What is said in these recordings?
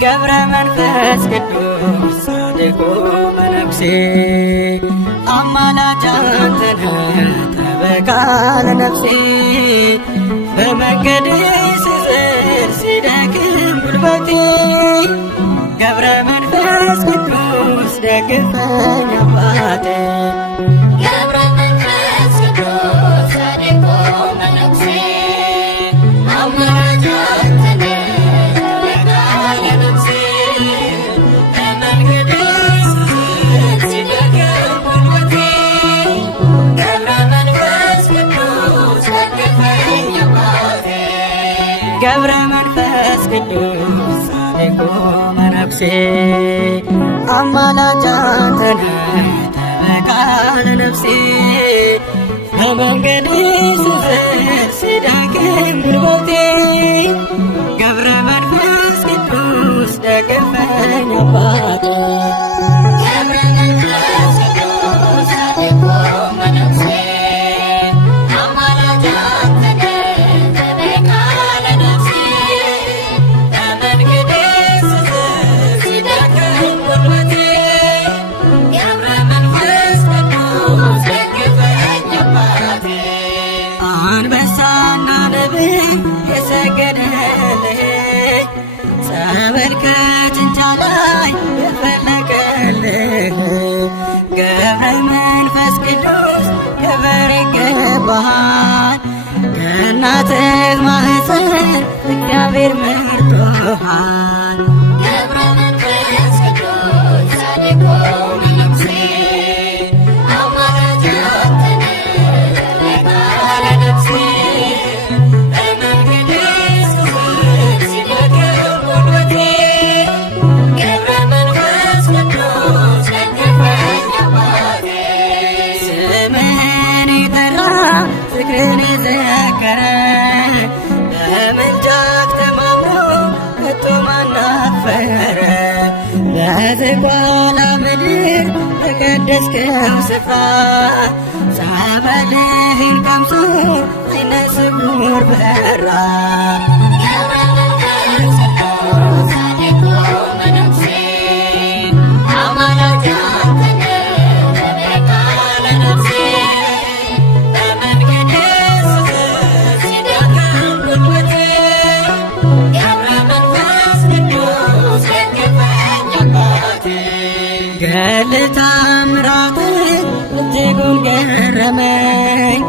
ገብረ መንፈስ ቅዱስ ጻድቁ መነኩሴ አማላጅ አንተ ነህ ጠበቃ ለነፍሴ በመንገድ ስዝል ሲደክም ጉልበቴ ገብረ መንፈስ ቅዱስ ደግፈኝ አባቴ ገብረ መንፈስ ቅዱስ ጻድቁ መነኩሴ አማላጅ አንተ ነህ ገብረ መንፈስ ቅዱስ ጻድቁ መነኩሴ አማላጅ አንተ ነህ ጠበቃ ለነፍሴ በመንገድ ስዝል ሲደክም ጉልበቴ ገብረ መንፈስ ቅዱስ ደግፈኝ አባቴ ገብረ መንፈስ ቅዱስ ጻድቁ መነኩሴ አንበሳና ነብር የሰገደልህ ጸበል ከጭንጫ ላይ የፈለቀልህ ገብረ መንፈስ ቅዱስ ክብር ይገባሃል። ከእናትህ ማኅፀን እግዚአብሔር መርጦሃል። ገብረ መንፈስ ቅዱስ ጻድቁ መነኩሴ ፍቅርን የዘከረ በምልጃህ ተማምኖ ከቶ ማን አፈረ በዝቋላ ምድር በቀደስከው ስፍራ ጸበልህን ቀምሶ ዓይነ ስውር በራ ተአምራትህ እጅጉን ገረመኝ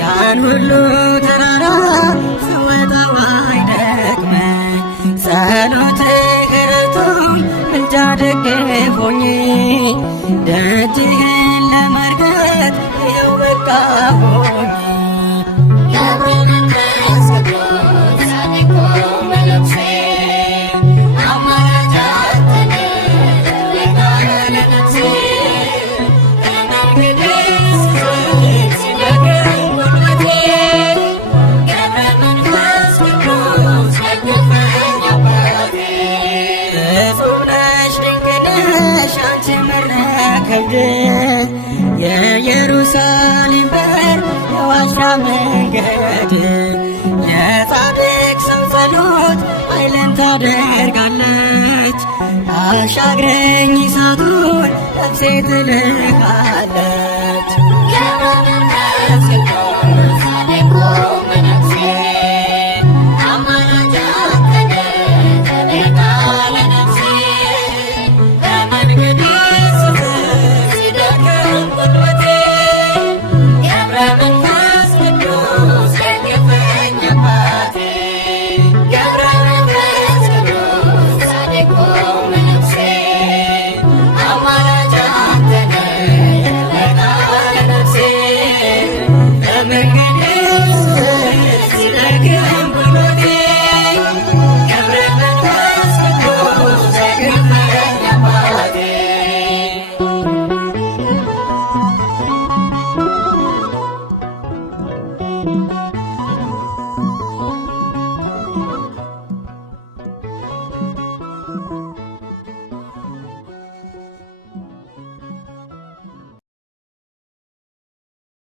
ያን ሁሉ ተራራ ስወጣው አይደክመኝ ጸሎትህ ረድቶኝ ምልጃህ ደግፎኝ ደጅህን ለመርገጥ ይኸው በቃሁኝ ገብረ መንፈስ ቅዱስ ጻድቁ መነኩሴ የኢየሩሳሌም በር የዋሻ መንገድ የጻድቅ ሰው ጸሎት ኃይልን ታደርጋለች አሻግረኝ እሳቱን ነፍሴ ትልካለች ገብረ መንፈስ ቅዱስ ጻድቁ መነኩሴ አማላጅ አንተ ነህ ጠበቃ ለነፍሴ በመንገድ አማላጅ አንተ ነህ ጠበቃ መንገድ